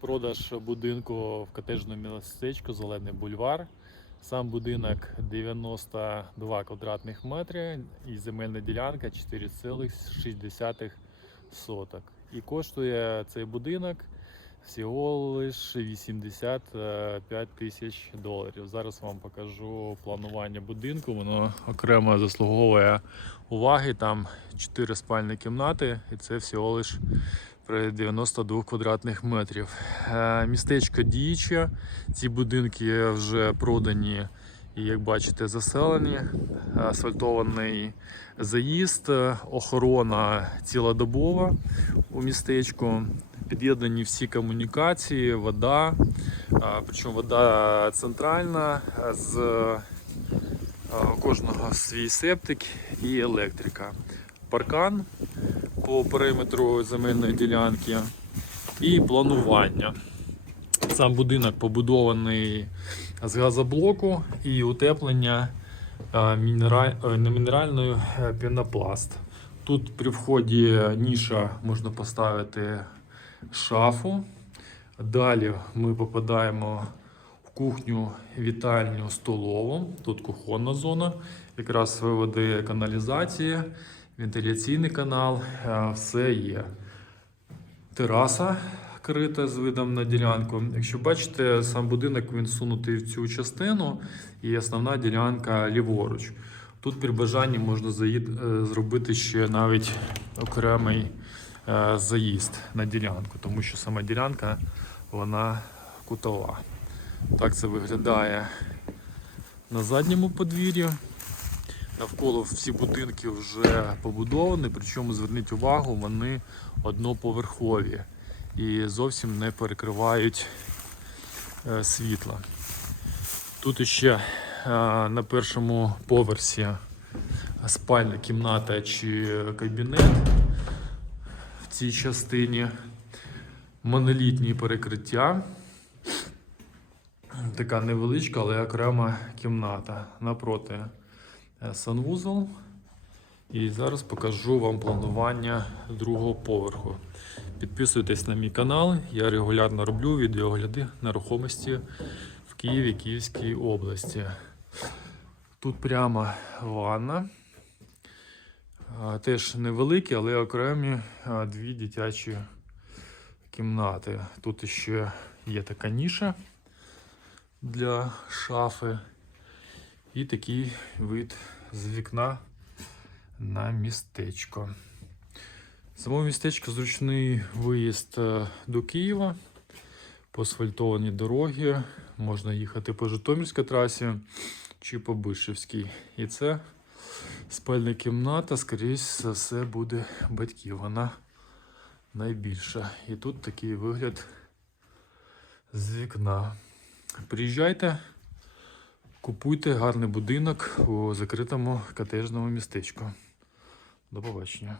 Продаж будинку в котеджному містечку Зелений бульвар. Сам будинок 92 квадратних метри і земельна ділянка 4,6 соток. І коштує цей будинок всього лише 85 тисяч доларів. Зараз вам покажу планування будинку. Воно окремо заслуговує уваги. Там 4 спальні кімнати, і це всього лише при 92 квадратних метрів. Е, Містечко діюче. Ці будинки вже продані і, як бачите, заселені. Асфальтований заїзд, е, охорона цілодобова у містечку. Під'єднані всі комунікації, вода, причому вода центральна, з кожного свій септик і електрика. Паркан по периметру земельної ділянки і планування. Сам будинок побудований з газоблоку і утеплення е, не мінеральною е, пінопласт. Тут при вході ніша можна поставити шафу. Далі ми попадаємо в кухню, вітальню, столову. Тут кухонна зона, якраз виводи каналізації, вентиляційний канал, е, все є. Тераса крита з видом на ділянку. Якщо бачите, сам будинок він сунутий в цю частину, і основна ділянка ліворуч. Тут при бажанні можна заїд, е, зробити ще навіть окремий е, заїзд на ділянку, тому що сама ділянка вона кутова. Так це виглядає на задньому подвір'ї. Навколо всі будинки вже побудовані, причому зверніть увагу, вони одноповерхові і зовсім не перекривають е, світла. Тут ще е, на першому поверсі спальна кімната чи кабінет в цій частині. Монолітні перекриття. Така невеличка, але окрема кімната напроти санвузол. І зараз покажу вам планування другого поверху. Підписуйтесь на мій канал. Я регулярно роблю відеогляди нерухомості в Києві, Київській області. Тут прямо ванна. Теж невеликі, але окремі дві дитячі кімнати. Тут ще є така ніша для шафи. І такий вид з вікна на містечко. Само містечко зручний виїзд е, до Києва по асфальтованій дорогі. Можна їхати по Житомирській трасі чи по Бишевській. І це спальна кімната, скоріш за все, буде батьків. Вона найбільша. І тут такий вигляд з вікна. Приїжджайте, купуйте гарний будинок у закритому котежному містечку. До побачення.